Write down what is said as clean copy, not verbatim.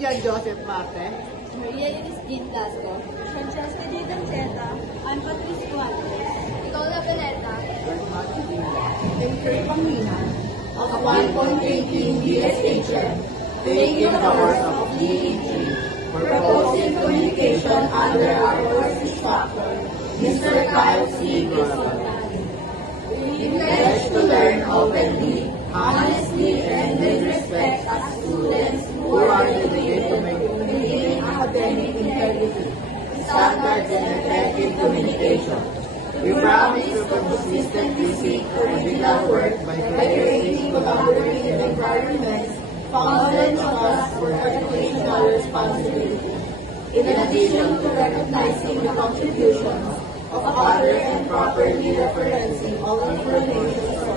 kaibigan Joseph Marte, Maria Eunice Jean Dasco, Francesca J. Danceta, Ann Patrice Cuadros, Nicola Beneta, and Kurt Pangina of 1.18 BSHM, taking the course of DE3, proposing communication under our course instructor, Mr. Kyle C. Guzman. We pledge to learn openly, honestly, and with respect as students who are dedicated to maintaining academic integrity, standards, and effective communication. We promise to consistently seek original work by creating collaborative environments founded on trust for educational responsibility. In addition to recognizing the contributions of others and properly referencing all information